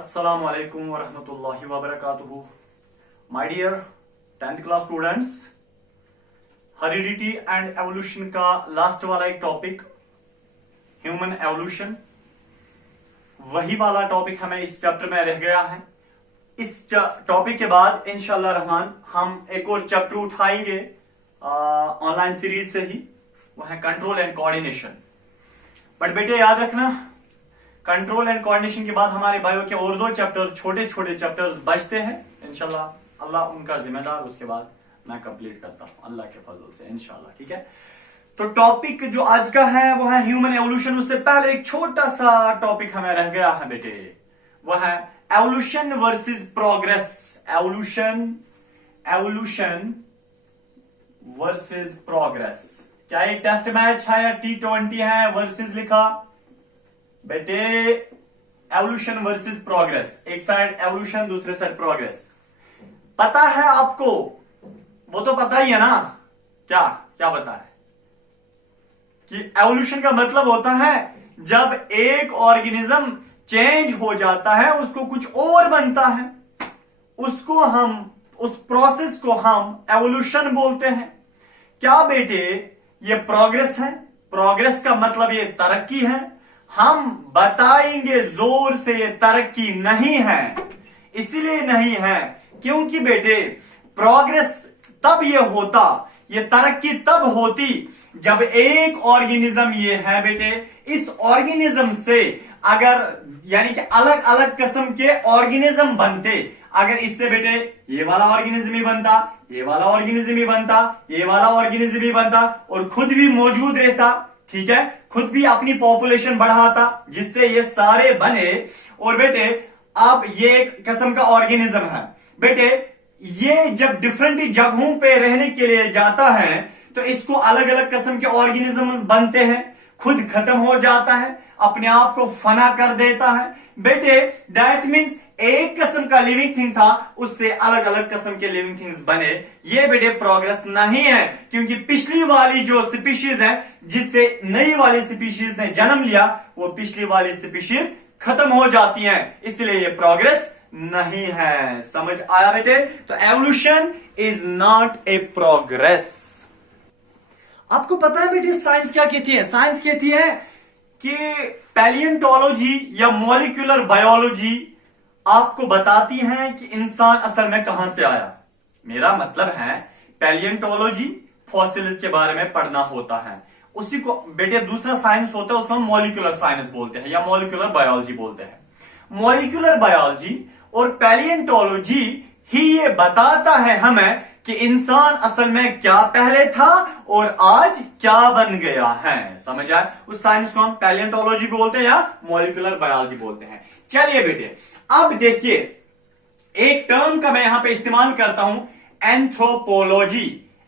Assalamu alaikum wa rahmatullahi wa barakatuhu. My dear 10th class students, heredity and evolution का last वाला एक topic human evolution, वही वाला topic हमें इस चैप्टर में रह गया है। इस टॉपिक के बाद इंशाल्लाह रहमान हम एक और चैप्टर उठाएंगे ऑनलाइन सीरीज से ही, वो है कंट्रोल एंड कोऑर्डिनेशन। बट बेटे याद रखना, कंट्रोल एंड कोऑर्डिनेशन के बाद हमारे बायो के और दो चैप्टर, छोटे छोटे चैप्टर्स बचते हैं। इंशाल्लाह अल्लाह उनका जिम्मेदार, उसके बाद मैं कंप्लीट करता हूं अल्लाह के फजल से इंशाल्लाह। ठीक है, तो टॉपिक जो आज का है वो है ह्यूमन एवोल्यूशन। उससे पहले एक छोटा सा टॉपिक हमें रह गया है बेटे, वो है evolution versus progress. Evolution versus progress. क्या ये टेस्ट मैच है या T20 है? वर्सेस लिखा बेटे, एवोल्यूशन वर्सेस प्रोग्रेस, एक साइड एवोल्यूशन दूसरे साइड प्रोग्रेस। पता है आपको? वो तो पता ही है ना। क्या क्या पता है कि एवोल्यूशन का मतलब होता है जब एक ऑर्गेनिज्म चेंज हो जाता है, उसको कुछ और बनता है, उसको हम, उस प्रोसेस को हम एवोल्यूशन बोलते हैं। क्या बेटे ये प्रोग्रेस है? प्रोग्रेस का मतलब ये तरक्की है। हम बताएंगे जोर से ये तरक्की नहीं है। इसलिए नहीं है क्योंकि बेटे प्रोग्रेस तब ये होता, ये तरक्की तब होती जब एक ऑर्गेनिज्म ये है बेटे, इस ऑर्गेनिज्म से अगर यानी कि अलग अलग किस्म के ऑर्गेनिज्म बनते। अगर इससे बेटे ये वाला ऑर्गेनिज्म ही बनता, ये वाला ऑर्गेनिज्म ही बनता, ये वाला ऑर्गेनिज्म ही बनता और खुद भी मौजूद रहता, ठीक है, खुद भी अपनी पॉपुलेशन बढ़ाता, जिससे ये सारे बने। और बेटे अब ये एक किस्म का ऑर्गेनिज्म है बेटे, ये जब डिफरेंट जगहों पे रहने के लिए जाता है तो इसको अलग अलग किस्म के ऑर्गेनिजम्स बनते हैं, खुद खत्म हो जाता है, अपने आप को फना कर देता है बेटे। दैट मीन्स एक किस्म का लिविंग थिंग था, उससे अलग अलग किस्म के लिविंग थिंग्स बने। ये बेटे प्रोग्रेस नहीं है, क्योंकि पिछली वाली जो स्पीशीज है, जिससे नई वाली स्पीशीज ने जन्म लिया, वो पिछली वाली स्पीशीज खत्म हो जाती हैं, इसलिए ये प्रोग्रेस नहीं है। समझ आया बेटे? तो evolution is not a progress. आपको पता है बेटे साइंस क्या कहती है? साइंस कहती है कि पैलियोंटोलॉजी या मॉलिक्यूलर बायोलॉजी आपको बताती है कि इंसान असल में कहां से आया। मेरा मतलब है पैलियोंटोलॉजी फॉसिल्स के बारे में पढ़ना होता है, उसी को बेटे दूसरा साइंस होता है, उसको हम मॉलिक्यूलर साइंस बोलते हैं या मॉलिक्यूलर बायोलॉजी बोलते हैं। मॉलिक्यूलर बायोलॉजी और पैलियोंटोलॉजी ही ये बताता है हमें कि इंसान असल में क्या पहले था और आज क्या बन गया है। समझ आए? उस साइंस को हम पैलियोंटोलॉजी बोलते हैं या मॉलिक्यूलर बायोलॉजी बोलते हैं। चलिए बेटे अब देखिए, एक टर्म का मैं यहां पे इस्तेमाल करता हूं, एंथ्रोपोलॉजी।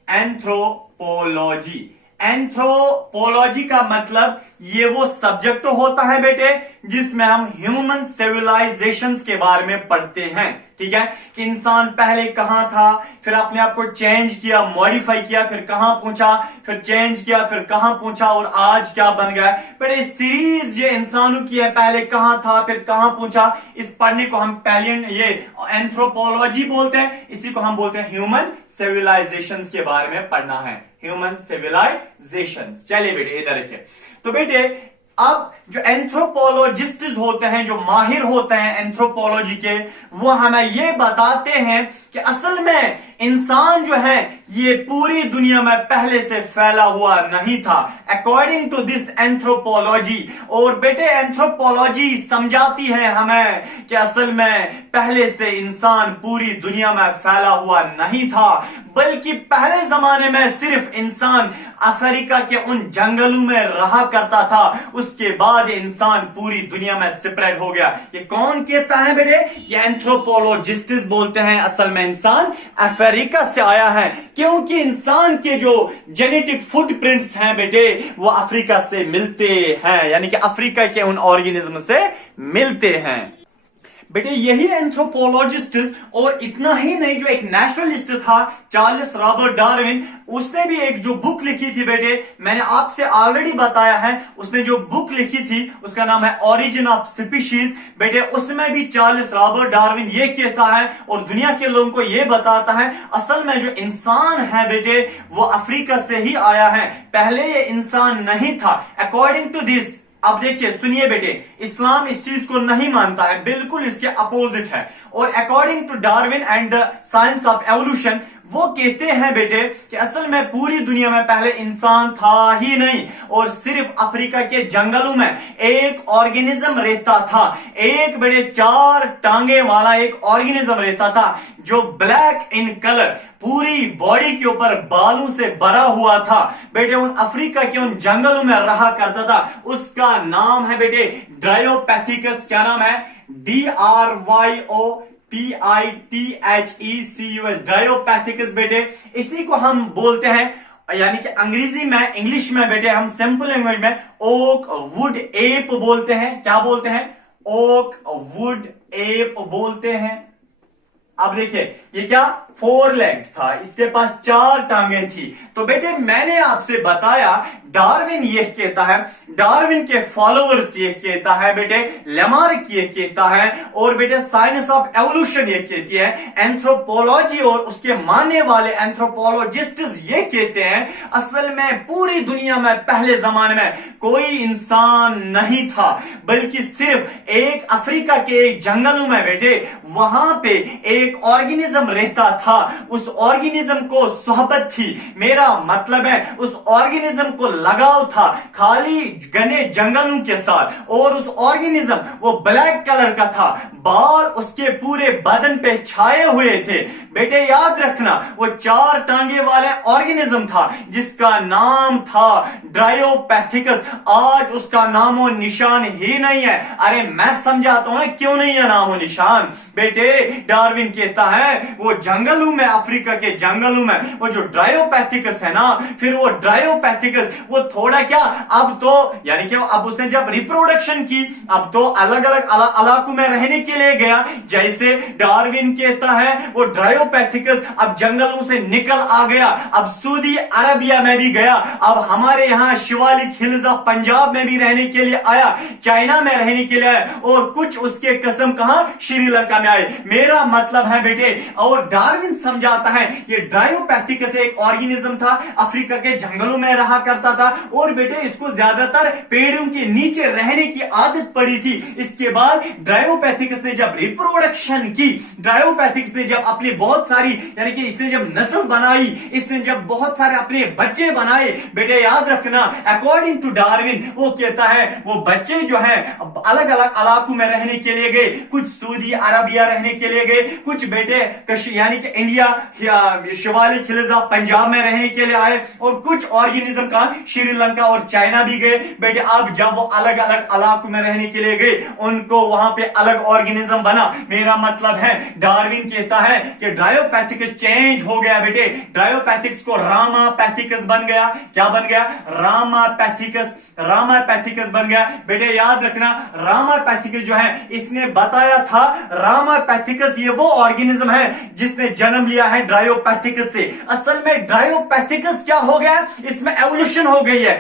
एंथ्रोपोलॉजी, एंथ्रोपोलॉजी का मतलब ये वो सब्जेक्ट होता है बेटे जिसमें हम ह्यूमन सिविलाइजेशंस के बारे में पढ़ते हैं। ठीक है, कि इंसान पहले कहां था, फिर अपने आप को चेंज किया, मॉडिफाई किया, फिर कहां पहुंचा, फिर चेंज किया, फिर कहां पहुंचा और आज क्या बन गया। बेटे सीरीज ये इंसानों की है, पहले कहां था फिर कहां पहुंचा, इस पढ़ने को हम ये एंथ्रोपोलॉजी बोलते हैं। इसी को हम बोलते हैं ह्यूमन सिविलाइजेशंस के बारे में पढ़ना है, ह्यूमन सिविलाइजेशंस। चलिए बेटे इधर देखिए, तो बेटे अब जो एंथ्रोपोलॉजिस्ट होते हैं, जो माहिर होते हैं एंथ्रोपोलॉजी के, वो हमें ये बताते हैं कि असल में इंसान जो है ये पूरी दुनिया में पहले से फैला हुआ नहीं था, अकॉर्डिंग टू दिस एंथ्रोपोलॉजी। और बेटे एंथ्रोपोलॉजी समझाती है हमें कि असल में पहले से इंसान पूरी दुनिया में फैला हुआ नहीं था, बल्कि पहले जमाने में सिर्फ इंसान अफ्रीका के उन जंगलों में रहा करता था, उसके बाद इंसान पूरी दुनिया में स्प्रेड हो गया। ये कौन कहता है बेटे? ये एंथ्रोपोलॉजिस्ट बोलते हैं असल में इंसान अफ्रीका से आया है, क्योंकि इंसान के जो जेनेटिक फुटप्रिंट्स हैं बेटे वो अफ्रीका से मिलते हैं, यानी कि अफ्रीका के उन ऑर्गेनिज्म से मिलते हैं। बेटे यही एंथ्रोपोलॉजिस्ट, और इतना ही नहीं, जो एक नेशनलिस्ट था चार्ल्स रॉबर्ट डार्विन, उसने भी एक जो बुक लिखी थी बेटे, मैंने आपसे ऑलरेडी बताया है, उसने जो बुक लिखी थी उसका नाम है ओरिजिन ऑफ स्पीशीज। बेटे उसमें भी चार्ल्स रॉबर्ट डार्विन ये कहता है और दुनिया के लोगों को ये बताता है, असल में जो इंसान है बेटे वो अफ्रीका से ही आया है, पहले ये इंसान नहीं था अकॉर्डिंग टू दिस। अब देखिए सुनिए बेटे, इस्लाम इस चीज को नहीं मानता है, बिल्कुल इसके अपोजिट है। और according to Darwin and the science of evolution, वो कहते हैं बेटे कि असल में पूरी दुनिया में पहले इंसान था ही नहीं, और सिर्फ अफ्रीका के जंगलों में एक ऑर्गेनिज्म रहता था, एक बड़े 4 टांगे वाला एक ऑर्गेनिज्म रहता था जो ब्लैक इन कलर, पूरी बॉडी के ऊपर बालों से भरा हुआ था बेटे, उन अफ्रीका के उन जंगलों में रहा करता था। उसका नाम है बेटे ड्रायोपैथिकस। क्या नाम है? DRYOPITHECUS, ड्रायोपैथिकस बेटे। इसी को हम बोलते हैं, यानी कि अंग्रेजी में, इंग्लिश में बेटे हम सिंपल लैंग्वेज में ओक वुड एप बोलते हैं। क्या बोलते हैं? ओक वुड एप बोलते हैं। अब देखिए ये क्या 4 लेग्ड था, इसके पास 4 टांगे थी। तो बेटे मैंने आपसे बताया डार्विन ये कहता है, डार्विन के फॉलोअर्स ये कहता है बेटे, लेमार्क ये कहता है, और बेटे साइंस ऑफ एवोल्यूशन ये कहती है, एंथ्रोपोलॉजी और उसके मानने वाले एंथ्रोपोलॉजिस्ट ये कहते हैं असल में पूरी दुनिया में पहले जमाने में कोई इंसान नहीं था, बल्कि सिर्फ एक अफ्रीका के एक जंगलों में बेटे वहां पे एक ऑर्गेनिज्म रहता था। उस ऑर्गेनिज्म को सोहबत थी, मेरा मतलब है उस ऑर्गेनिज्म को लगाव था खाली घने जंगलों के साथ, और उस ऑर्गेनिज्म वो ब्लैक कलर का था, बाल उसके पूरे बदन पे छाए हुए थे। बेटे याद रखना वो 4 टांगे वाले ऑर्गेनिज्म था जिसका नाम था ड्रायोपैथिकस। आज उसका नामो निशान ही नहीं है। अरे मैं समझाता हूं ना क्यों नहीं है नामो निशान। बेटे डार्विन कहता है वो जंगलों में, अफ्रीका के जंगलों में वो जो ड्रायोपैथिकस है ना, फिर वो ड्रायोपैथिकस वो थोड़ा क्या, अब तो यानी कि अब उसने जब रिप्रोडक्शन की, अब तो अलग अलग इलाकों में रहने के लिए गया। जैसे डार्विन कहता है वो ड्रायोपैथिकस अब जंगलों से निकल आ गया, अब सऊदी अरबिया में भी गया, अब हमारे यहां शिवालिक हिल्स ऑफ पंजाब में भी रहने के लिए आया, चाइना में रहने के लिए आया, और कुछ उसके कसम कहां, श्रीलंका में आए। मेरा मतलब है बेटे, और डार्विन समझाता है ये ड्रायोपैथिकस एक ऑर्गेनिज्म था, अफ्रीका के जंगलों में रहा करता था, और बेटे इसको ज्यादातर पेड़ों के नीचे रहने की आदत पड़ी थी। इसके बाद ड्रायोपैथिकस ने जब रिप्रोडक्शन की, ड्रायोपैथिकस ने जब अपनी बहुत सारी, यानी कि इसने जब नस्ल बनाई, इसने जब बहुत सारे अपने बच्चे बनाए, बेटे याद रखना अकॉर्डिंग टू डार्विन वो कहता है वो बच्चे जो है अलग अलग इलाकों में रहने के लिए गए, कुछ सऊदी अरबिया रहने के लिए गए, कुछ बेटे यानी कि India Shivalik hills of Punjab में रहने के लिए आए, और कुछ ऑर्गेनिज्म का श्रीलंका और चाइना भी गए। बेटे अब जब वो अलग अलग इलाकों में रहने के लिए गए उनको वहां पे अलग ऑर्गेनिज्म बना। मेरा मतलब है डार्विन कहता है कि ड्रायोपैथिकस चेंज हो गया बेटे, ड्रायोपैथिकस को रामापैथिकस बन गया। क्या बन गया? रामापैथिकस, रामापैथिकस बन गया। बेटे याद रखना रामापैथिकस जो है इसने बताया था, रामापैथिकस ये वो ऑर्गेनिज्म है जिसने जन्म लिया है ड्रायोपैथिकस से। असल में ड्रायोपैथिकस क्या हो गया, इसमें एवोल्यूशन हो गई है,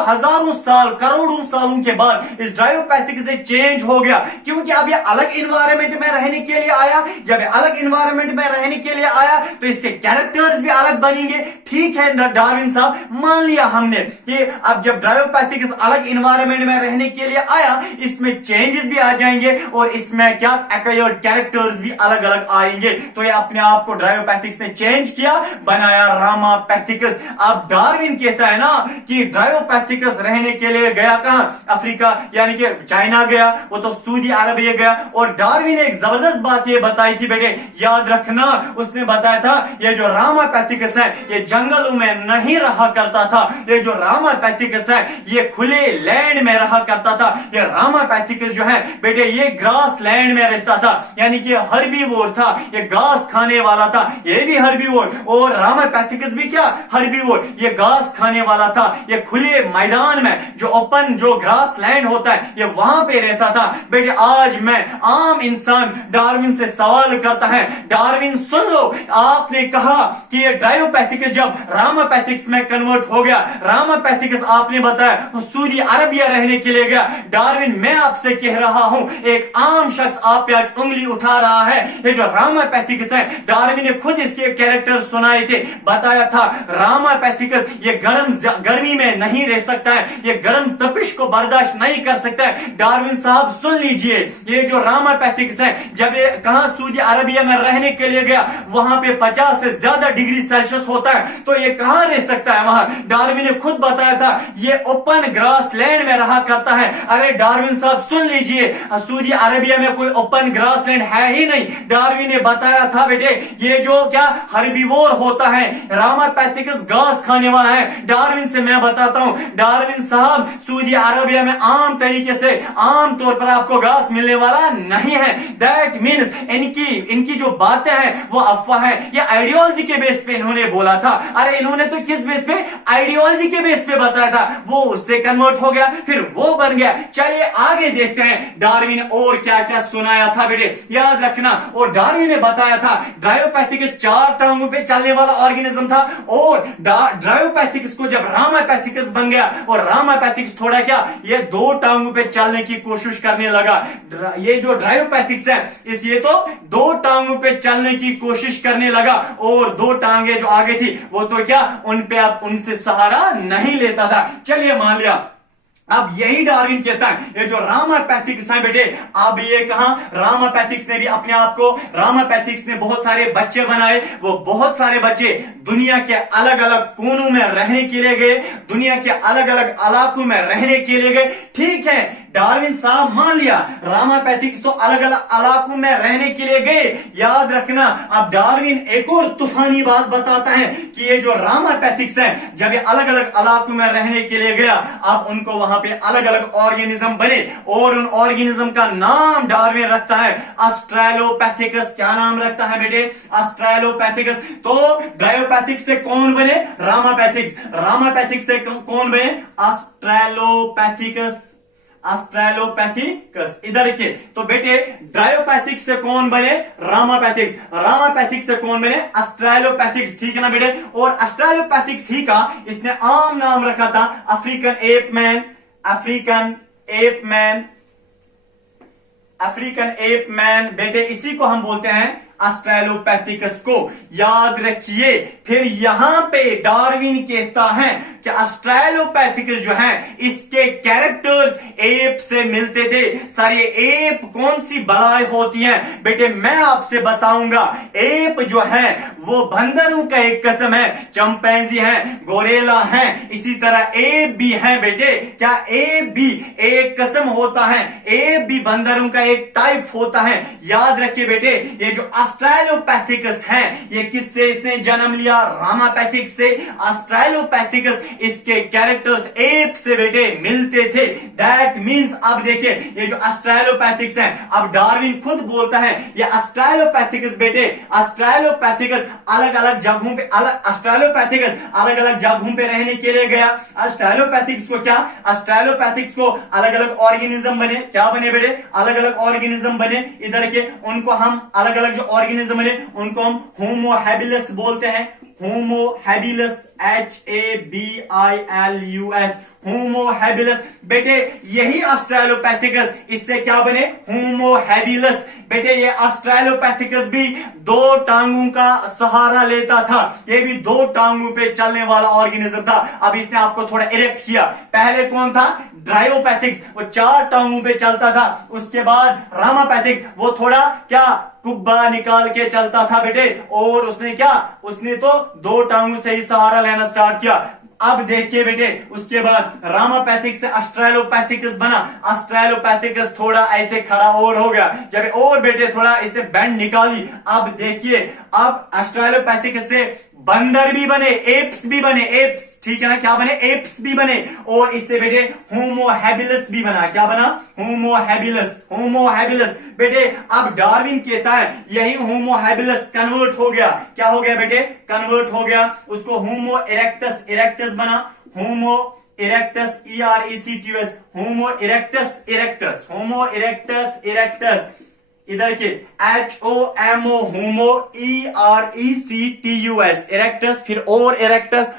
हजारों साल, करोड़ों सालों के बाद इस ड्रायोपैथिकस से चेंज हो गया, क्योंकि अब ये अलग इन्वायरमेंट में रहने के लिए आया। जब अलग इन्वायरमेंट में रहने के लिए आया तो इसके कैरेक्टर्स भी अलग बनेंगे। ठीक है डार्विन साहब, मान लिया हमने कि अब जब ड्रायोपैथिकस अलग इन्वायरमेंट में रहने के लिए आया, इसमें चेंजेस भी आ जाएंगे और इसमें क्या एक्वायर्ड कैरेक्टर्स भी अलग अलग आएंगे। तो ये अपने आप को ड्रायोपैथिकस ने चेंज किया, बनाया रामापैथिकस। अब डार्विन कहता है ना कि ड्रायोपैथिकस रहने के लिए गया कहां, अफ्रीका यानी कि चाइना गया, वो तो सऊदी अरबिया गया। और डार्विन ने एक जबरदस्त बात ये बताई थी बेटे, याद रखना, उसने बताया था ये जो रामापैथिकस है ये जंगलों में नहीं रहा करता था, ये जो रामापैथिकस है ये खुले लैंड में रहा करता था। ये रामापैथिकस जो है बेटे ये ग्रास लैंड में रहता था, यानी कि हर्बीवोर था, ये घास खाने वाला था, ये भी हर्बीवोर। और रामापैथिकस भी क्या, हर्बीवोर। ये घास खाने वाला था, ये खुले मैदान में जो ओपन जो ग्रास लैंड होता है ये वहां पे रहता था। बेटे आज मैं आम इंसान डार्विन से सवाल करता है, डार्विन सुन लो, आपने कहा कि ये ड्रायोपैथिकस जब रामापैथिक्स में कन्वर्ट हो गया, रामापैथिकस आपने बताया सऊदी अरबिया रहने के लिए गया। डार्विन मैं आपसे कह रहा हूं, एक आम शख्स आप पे आज उंगली उठा रहा है, ये जो रामापैथिकस है, डार्विन ने खुद इसके कैरेक्टर सुनाए थे, बताया था रामापैथिकस ये गर्मी में नहीं रह सकता है, ये गर्म तपिश को बर्दाश्त नहीं कर सकता है। डार्विन साहब सुन लीजिए, ये जो रामापैथिकस है जब ये कहां सऊदी अरबिया में रहने के लिए गया, वहां पे 50 से ज्यादा डिग्री सेल्सियस होता है, तो ये कहां रह सकता है वहां। डार्विन ने खुद बताया था ये ओपन ग्रास लैंड में रहा करता है। अरे डार्विन साहब सुन लीजिए, सऊदी अरबिया में कोई ओपन ग्रास लैंड है ही नहीं। डार्विन ने बताया था बेटे ये जो क्या हर्बीवोर होता है, रामापैथिकस घास खाने वाला है। डार्विन से मैं बताता हूं, डार्विन साहब सऊदी अरबिया में आम तरीके से आम तौर पर आपको घास मिलने वाला नहीं है। दैट मीन्स इनकी जो बातें हैं वो अफवाह है, ये आइडियोलॉजी के बेस पे इन्होंने बोला था। अरे इन्होंने तो किस बेस पे, आइडियोलॉजी के बेस पे बताया था, वो उससे कन्वर्ट हो गया, फिर वो बन गया। चलिए आगे देखते हैं डार्विन ने और क्या क्या सुनाया था बेटे, याद रखना। और डार्विन ने बताया था ड्रायोपैथिकस 4 टांगों पे चलने वाला ऑर्गेनिज्म था, और ड्रायोपैथिकस को जब रामापैथिकस बन गया और रामापैथिकस थोड़ा क्या ये 2 टांगों पे चलने की कोशिश करने लगा। ये जो ड्रायोपैथिक्स है इस ये तो 2 टांगों पे चलने की कोशिश करने लगा, और 2 टांगे जो आगे थी वो तो क्या उन पे अब उनसे सहारा नहीं लेता था। चलिए मान लिया, अब यही डार्विन कहता है ये जो रामापैथिक्स है बेटे, अब ये कहा रामापैथिक्स ने भी अपने आप को, रामापैथिक्स ने बहुत सारे बच्चे बनाए, वो बहुत सारे बच्चे दुनिया के अलग अलग कोनों में रहने के लिए गए, दुनिया के अलग अलग इलाकों में रहने के लिए गए। ठीक है डार्विन साहब मान लिया रामापैथिक्स तो अलग अलग इलाकों में रहने के लिए गए, याद रखना। अब डार्विन एक और तूफानी बात बताता है कि ये जो रामापैथिक्स है जब ये अलग अलग इलाकों में रहने के लिए गया, अब उनको वहां पे अलग अलग ऑर्गेनिज्म बने, और उन ऑर्गेनिज्म का नाम डार्विन रखता है ऑस्ट्रेलोपैथिकस। क्या नाम रखता है बेटे, ऑस्ट्रेलोपैथिकस। तो ड्रायोपैथिक्स से कौन बने, रामापैथिक्स। रामापैथिक्स से कौन बने, ऑस्ट्रेलोपैथिकस। ऑस्ट्रेलोपैथिकस इधर रखिए। तो बेटे ड्रायोपैथिक्स से कौन बने, रामापैथिक्स। रामापैथिक्स से कौन बने, ऑस्ट्रेलोपैथिक्स। ठीक है ना बेटे। और ऑस्ट्रेलोपैथिक्स ही का इसने आम नाम रखा था African app man. African app man, African app man बेटे इसी को हम बोलते हैं ऑस्ट्रेलोपैथिकस को, याद रखिए। फिर यहां पे डार्विन कहता है कि ऑस्ट्रेलोपैथिकस जो है इसके कैरेक्टर्स एप से मिलते थे। सर ये एप कौन सी बलाएं होती हैं बेटे, मैं आपसे बताऊंगा। एप जो है वो बंदरों का एक किस्म है, चंपैंजी है, गोरेला है, इसी तरह एप भी है बेटे। क्या एप भी एक किस्म होता है, एप भी बंदरों का एक टाइप होता है। याद रखिए बेटे ये जो ऑस्ट्रेलोपैथिकस है ये किससे इसने जन्म लिया, रामापैथिक्स से। ऑस्ट्रेलोपैथिकस इसके कैरेक्टर्स एप से बेटे मिलते थे। दैट मींस अब देखिए ये जो ऑस्ट्रेलोपैथिक्स है, अब डार्विन खुद बोलता है ये ऑस्ट्रेलोपैथिकस बेटे, ऑस्ट्रेलोपैथिकस अलग अलग जगहों पे ऑस्ट्रेलोपैथिकस अलग अलग जगहों पे रहने के लिए गया। ऑस्ट्रेलोपैथिक्स को क्या, ऑस्ट्रेलोपैथिक्स को अलग अलग ऑर्गेनिज्म बने। क्या बने बेटे, अलग अलग ऑर्गेनिज्म बने। इधर के उनको हम अलग अलग जो ऑर्गेनिज्म बने उनको हम होमो हैबिलस बोलते हैं। होमो हैबिलस, HABILUS, होमो हैबिलस। बेटे यही ऑस्ट्रेलोपैथिकस इससे क्या बने, होमो हैबिलस। बेटे ये ऑस्ट्रेलोपैथिकस भी 2 टांगों का सहारा लेता था, ये भी 2 टांगों पे चलने वाला ऑर्गेनिज्म था। अब इसने आपको थोड़ा इरेक्ट किया। पहले कौन था, ड्रायोपैथिक्स, वो 4 टांगों पे चलता था। उसके बाद रामापैथिक्स वो थोड़ा क्या कुब्बा निकाल के चलता था बेटे, और उसने क्या, उसने तो 2 टांगों से ही सहारा लेना स्टार्ट किया। अब देखिए बेटे उसके बाद रामापैथिक्स से ऑस्ट्रेलोपैथिकस बना। ऑस्ट्रेलोपैथिकस थोड़ा ऐसे खड़ा और हो गया, जब और बेटे थोड़ा इसने बैंड निकाली। अब देखिए अब ऑस्ट्रेलोपैथिकस से बंदर भी बने, एप्स भी बने, एप्स, ठीक है ना, क्या बने, एप्स भी बने, और इससे बेटे होमो हैबिलस भी बना, क्या बना, होमो हैबिलस, होमो हैबिलस। बेटे अब डार्विन कहता है यही होमो हैबिलस कन्वर्ट हो गया, क्या हो गया बेटे, कन्वर्ट हो गया, उसको होमो इरेक्टस, इरेक्टस बना, होमो इरेक्टस, ERECTUS, होमो इरेक्टस, इरेक्टस, होमो इरेक्टस, इरेक्टस। इधर के HOMO, होमो, ERECTUS, इरेक्टस, फिर और इरेक्टस।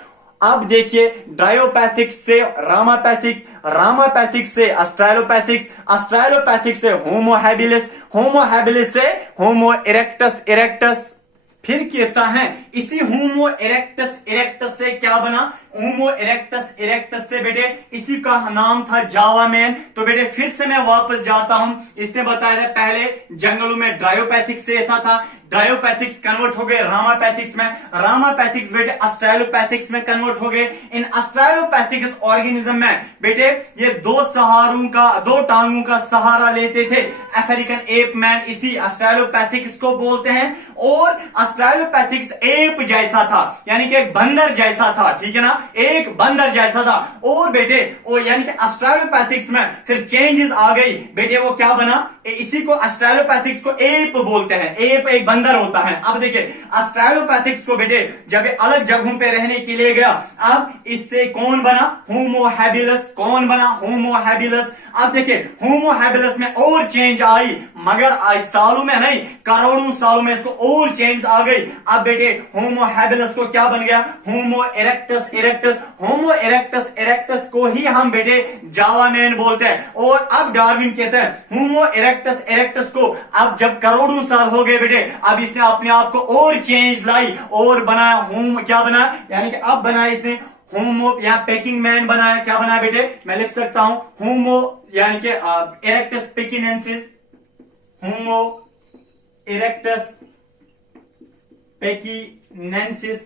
अब देखिए ड्रायोपैथिक्स से रामापैथिक्स, रामापैथिक्स से अस्ट्रेलोपैथिक्स, अस्ट्रेलोपैथिक्स से होमो हैबिलिस, होमो हैबिलिस से होमो इरेक्टस, इरेक्टस। फिर कहता है इसी होमो इरेक्टस, इरेक्टस से क्या बना, होमो इरेक्टस, इरेक्टस से बेटे इसी का नाम था जावा मैन। तो बेटे फिर से मैं वापस जाता हूं, इसने बताया था पहले जंगलों में ड्रायोपैथिक्स से था, ड्रायोपैथिक्स कन्वर्ट हो गए रामापैथिक्स में, रामापैथिक्स बेटे अस्ट्रेलोपैथिक्स में कन्वर्ट हो गए। इन अस्ट्रेलोपैथिक्स ऑर्गेनिज्म में बेटे ये दो सहारों का, दो टांगों का सहारा लेते थे, अफ्रीकन एप मैन इसी अस्ट्रेलोपैथिक्स को बोलते हैं। और अस्ट्रेलोपैथिक्स एप जैसा था, यानी कि एक बंदर जैसा था, ठीक है ना, एक बंदर जैसा था। और बेटे वो यानी कि अस्ट्रेलोपैथिक्स में फिर चेंजेस आ गई बेटे, वो क्या बना, इसी को अस्ट्रेलोपैथिक्स को एप बोलते हैं, एप एक बंदर होता है। अब देखिए अस्ट्रेलोपैथिक्स को बेटे जब ये अलग जगहों पे रहने के लिए गया, अब इससे कौन बना, होमो हैबिलस, कौन बना, होमो हैबिलस। अब देखिए होमो हैबिलस में और चेंज आई, मगर सालों में नहीं, करोड़ों सालों में इसको और चेंज आ गई। अब बेटे होमो हैबिलस को क्या बन गया, होमो इरेक्टस, इरेक्टस, होमो इरेक्टस, इरेक्टस को ही हम बेटे जावा मैन बोलते हैं। और अब डार्विन कहता है होमो इरेक्टस, इरेक्टस को अब जब करोड़ों साल हो गए बेटे, अब इसने अपने आप को और चेंज लाई और बनाया, होम क्या बना, यानी कि अब बनाया इसने होमो, या पेकिंग मैन बनाया, क्या बनाया बेटे, मैं लिख सकता हूं होमो यानी कि इरेक्टस पेकिनेंसिस, होमो इरेक्टस पेकिनेंसिस,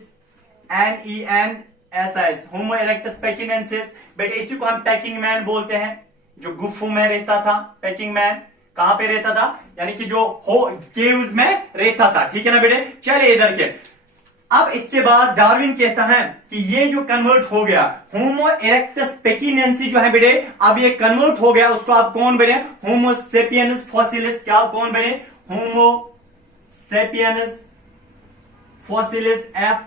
NENSIS, होमो इरेक्टस पेकिनेंसिस। बेटे इसी को हम पैकिंग मैन बोलते हैं, जो गुफों में रहता था। पैकिंग मैन कहां पे रहता था, यानी कि जो केव्स में रहता था, ठीक है ना बेटे। चले इधर के, अब इसके बाद डार्विन कहता है कि ये जो कन्वर्ट हो गया होमो इरेक्टस पेकिनेंसी जो है बेटे, अब ये कन्वर्ट हो गया, उसको आप कौन बने, होमो सेपियनस फॉसिलिस, क्या कौन बने, होमो सेपियनस फॉसिलिस,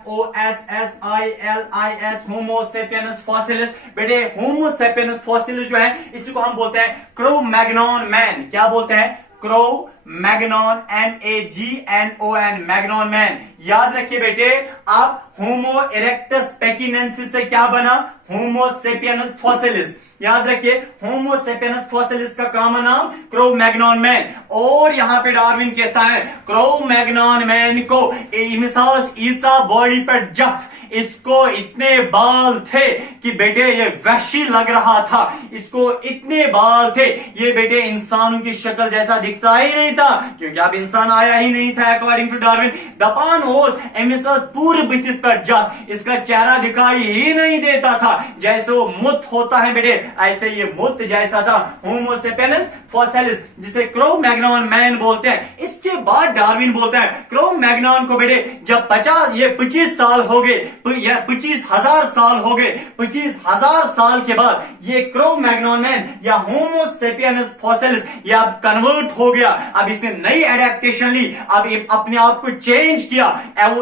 FOSSILIS, होमो सेपियनस फॉसिलिस। बेटे होमो सेपियनस फॉसिलिस जो है इसी को हम बोलते हैं क्रो मैग्नॉन मैन, क्या बोलते हैं, crow Magnon, MAGNON, Magnon man. याद रखिए बेटे, अब होमो इरेक्टस पेकिनेंसिस से क्या बना, होमो सेपियनस फॉसिलिस। याद रखिए होमो सेपियनस फॉसिलिस का कॉमन नाम क्रो मैग्नॉन मैन। और यहां पे डार्विन कहता है क्रो मैग्नॉन मैन को इमिसास ईसा बॉडी पर जख्त, इसको इतने बाल थे कि बेटे ये वहशी लग रहा था, इसको इतने बाल थे, ये बेटे इंसानों की शक्ल जैसा दिखता ही नहीं था, क्योंकि अब इंसान आया ही नहीं था अकॉर्डिंग टू डार्विन। दपान होस एमिसस पूर्व बिथिस पर जख्त, इसका चेहरा दिखाई ही नहीं देता था, जैसे वो मुत होता है बेटे, ऐसे ये मुत जैसा था, होमो सेपियनस फॉसिलिस, जिसे क्रो मैग्नॉन मैन बोलते हैं। इसके बाद डार्विन बोलता है क्रो मैग्नॉन को बेटे जब 25 साल हो गए, 25,000 साल हो गए, 25,000 साल के बाद ये क्रो मैग्नॉन मैन या होमो सेपियनस फॉसिलिस ये अब कन्वर्ट हो गया। अब इसने नई एडेप्टेशन ली, अब ये अपने आप को चेंज किया,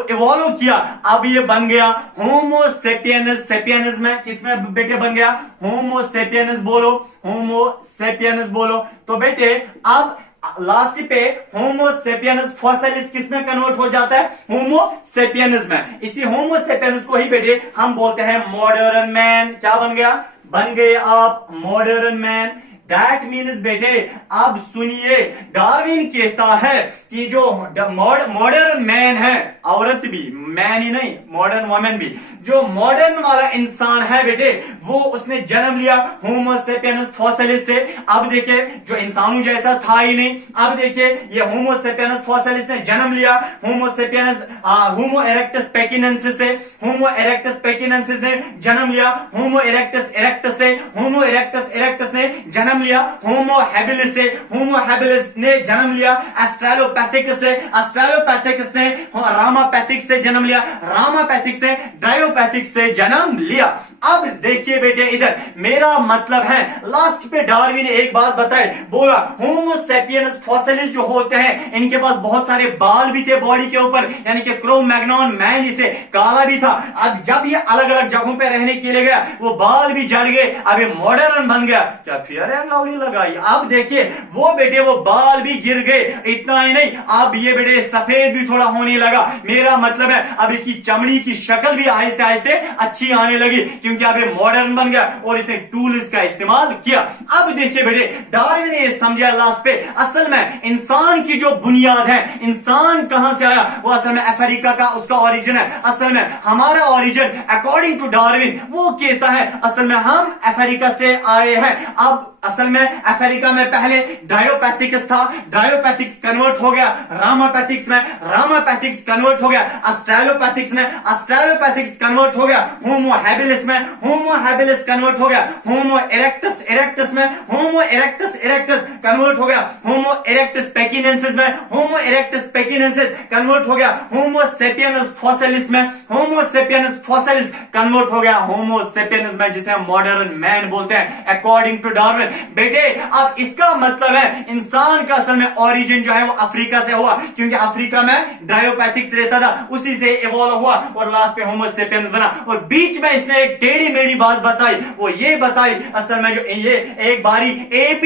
इवॉल्व किया, अब ये बन गया होमो सेपियनस। सेपियनस में किसमें बेटे बन गया, होमो सेपियनस बोलो, होमो सेपियनस बोलो। तो बेटे अब लास्ट पे होमो सेपियनस फॉसिलिस किसमें कन्वर्ट हो जाता है, होमो सेपियनस में। इसी होमो सेपियनस को ही बेटे हम बोलते हैं मॉडर्न मैन। क्या बन गया, बन गए आप मॉडर्न मैन। दैट मीन्स बेटे अब सुनिए, डार्विन कहता है कि जो मॉडर्न मैन है, औरत भी, मैन ही नहीं मॉडर्न वुमेन भी, जो मॉडर्न वाला इंसान है बेटे वो उसने जन्म लिया होमो सेपियनस फॉसिलिस से। अब देखिए जो इंसानों जैसा था ही नहीं, अब देखिए ये होमो सेपियनस फॉसिलिस ने जन्म लिया होमो सेपियनस होमो इरेक्टस पेकिनेंसिस से, होमो इरेक्टस पेकिनेंसिस ने जन्म लिया होमो इरेक्टस इरेक्टस से, होमो इरेक्टस इरेक्टस ने जन्म जन्म लिया होमो हैबिलिस से, होमो हैबिलिस ने जन्म लिया एस्ट्रेलोपैथिकस से, एस्ट्रेलोपैथिकस ने रामापैथिक्स से जन्म लिया, रामापैथिक्स ने ड्रायोपैथिक्स से जन्म लिया। अब देखिए बेटे इधर मेरा मतलब है लास्ट पे डार्विन ने एक बात बताई, बोला होमो सेपियंस फॉसिलिस जो होते हैं इनके पास बहुत सारे बाल भी थे बॉडी के ऊपर, यानी कि क्रो-मैग्नॉन मैन इसे काला भी था। अब जब ये अलग अलग जगहों पे रहने के लिए गया वो बाल भी झड़ गए, अब ये मॉडर्न बन गया, क्या फेयर एंड लवली लगाई। अब देखिए वो बेटे वो बाल भी गिर गए, इतना ही नहीं अब ये बेटे सफेद भी थोड़ा होने लगा। मेरा मतलब है अब इसकी चमड़ी की शक्ल भी आहिस्ते आहिस्ते अच्छी आने लगी, क्योंकि अब ये मॉडर्न बन गया और इसने टूल्स का इस्तेमाल किया। अब देखिए बेटे डार्विन ने ये समझा लास्ट पे असल में इंसान की जो बुनियाद है, इंसान कहां से आया, वो असल में अफ्रीका का उसका ओरिजिन है। असल में हमारा ओरिजिन अकॉर्डिंग टू डार्विन वो कहता है असल में हम अफ्रीका से आए हैं। अब असल में अफ्रीका में पहले ड्रायोपैथिक्स था, ड्रायोपैथिक्स कन्वर्ट हो गया रामापैथिक्स में, रामापैथिक्स कन्वर्ट हो गया ऑस्ट्रेलोपैथिक्स में, ऑस्ट्रेलोपैथिक्स कन्वर्ट हो गया होमो हैबिलिस में, होमो हैबिलिस कन्वर्ट हो गया होमो इरेक्टस इरेक्टस में, होमो इरेक्टस इरेक्टस कन्वर्ट हो गया होमो इरेक्टस पेकिनेंसिस में, होमो इरेक्टस पेकिनेंसिस कन्वर्ट हो गया होमो सेपियनस फॉसिलिस में, होमो सेपियनस फॉसिलिस कन्वर्ट हो गया होमो सेपियनस में, जिसे हम मॉडर्न मैन बोलते हैं अकॉर्डिंग टू डार्विन। बेटे अब इसका मतलब है इंसान का असल में ओरिजिन जो है वो अफ्रीका से हुआ, क्योंकि अफ्रीका में ड्रायोपैथिक्स रहता था, उसी से इवॉल्व हुआ और लास्ट पे होमो सेपियंस बना। और बीच में इसने एक टेढ़ी मेढ़ी बात बताई, वो ये बताई असल में जो ये एक बारी एप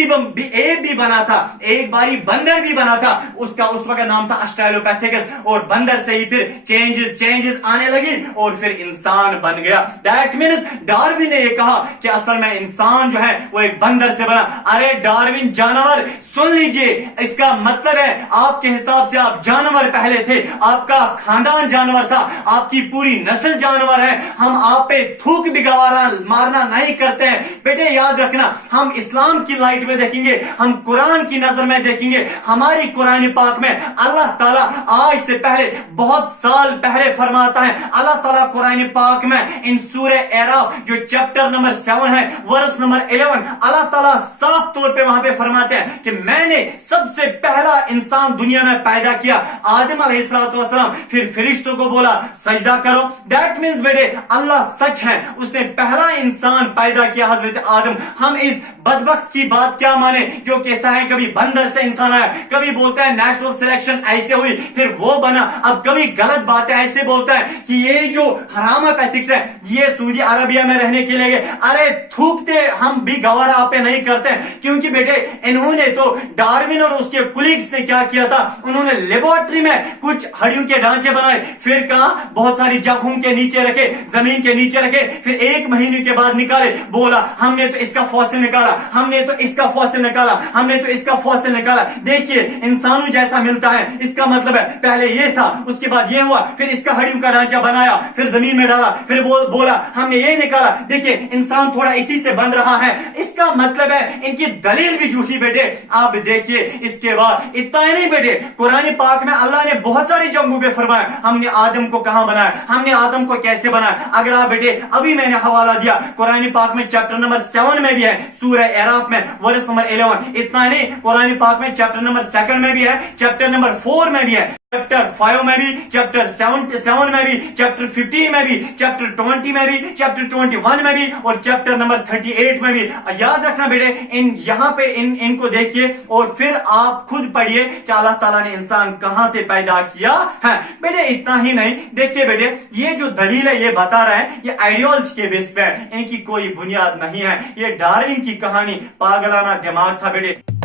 भी बना था, एक बारी बंदर भी बना था, उसका उस वक्त नाम था ऑस्ट्रेलोपैथिकस, और बंदर से ही फिर चेंजेस आने लगी और फिर इंसान बन गया। दैट मीन्स डार्विन ने ये कहा कि असल में इंसान जो है वो एक बंदर से बना। अरे डार्विन जानवर सुन लीजिए, इसका मतलब है आपके हिसाब से आप जानवर पहले थे, आपका खानदान जानवर था, आपकी पूरी नस्ल जानवर है। हम आप पे थूक भी गवारा मारना नहीं करते हैं बेटे, याद रखना। हम इस्लाम की लाइट में देखेंगे, हम कुरान की नजर में देखेंगे। हमारी कुरान पाक में अल्लाह ताला आज से पहले बहुत साल पहले फरमाता है, अल्लाह ताला कुरान पाक में इन सूरह एराफ जो चैप्टर नंबर 7 है वर्स नंबर 11 अल्लाह ताला साफ तौर पे वहां पे फरमाते हैं कि मैंने सबसे पहला इंसान दुनिया में पैदा किया आदम अलैहिस्सलाम, फिर फरिश्तों को बोला सजदा करो। दैट मीन्स बेटे अल्लाह सच है, उसने पहला इंसान पैदा किया हजरत आदम। हम इस बदबख्त की बात क्या माने जो कहता है कभी बंदर से इंसान आया, कभी बोलता है नेचुरल सिलेक्शन ऐसे हुई फिर वो बना, अब कभी गलत बातें ऐसे बोलता है कि ये जो रामापैथिक्स है ये सऊदी अरबिया में रहने के लिए गए। अरे थूकते हम भी गवारा आप पे नहीं करते, क्योंकि बेटे इन्होंने तो डार्विन और उसके कुलीग्स ने क्या किया था, उन्होंने लेबोरेटरी में कुछ हड्डियों के ढांचे बनाए, फिर कहा बहुत सारी जगहों के नीचे रखे, जमीन के नीचे रखे, फिर 1 महीने के बाद निकाले, बोला हमने तो इसका फॉसिल निकाला, हमने तो इसका फॉसिल निकाला, हमने तो इसका फॉसिल निकाला। देखिए इंसानों जैसा मिलता है, इसका मतलब है पहले ये था, उसके बाद ये हुआ, फिर इसका हड्डियों का ढांचा बनाया, फिर जमीन में डाला, फिर बोला हमने ये निकाला, देखिए इंसान थोड़ा इसी से बन रहा है। इसका मतलब है इनकी दलील भी झूठी बेटे। आप देखिए इसके बाद इतना ही नहीं बेटे, कुरान पाक में अल्लाह ने बहुत सारी जगहों पे फरमाया हमने आदम को कहां बनाया, हमने आदम को कैसे बनाया। अगर आप बेटे अभी मैंने हवाला दिया कुरान पाक में चैप्टर नंबर 7 में भी है, सूरह एराफ में वर्स नंबर 11, इतना नहीं कुरान पाक में चैप्टर नंबर 2 में भी है, चैप्टर नंबर 4 में भी है, चैप्टर 5 में भी, चैप्टर 7 में भी, चैप्टर 15 में भी, चैप्टर 20 में भी, चैप्टर 21 में भी और चैप्टर नंबर 38 में भी। याद रखना बेटे इन यहाँ पे इनको देखिए और फिर आप खुद पढ़िए कि अल्लाह ताला ने इंसान कहां से पैदा किया है। बेटे इतना ही नहीं, देखिए बेटे ये जो दलील है ये बता रहा है ये आइडियोलॉजी के बेस पे है, इनकी कोई बुनियाद नहीं है। ये डार्विन की कहानी पागलाना दिमाग था बेटे।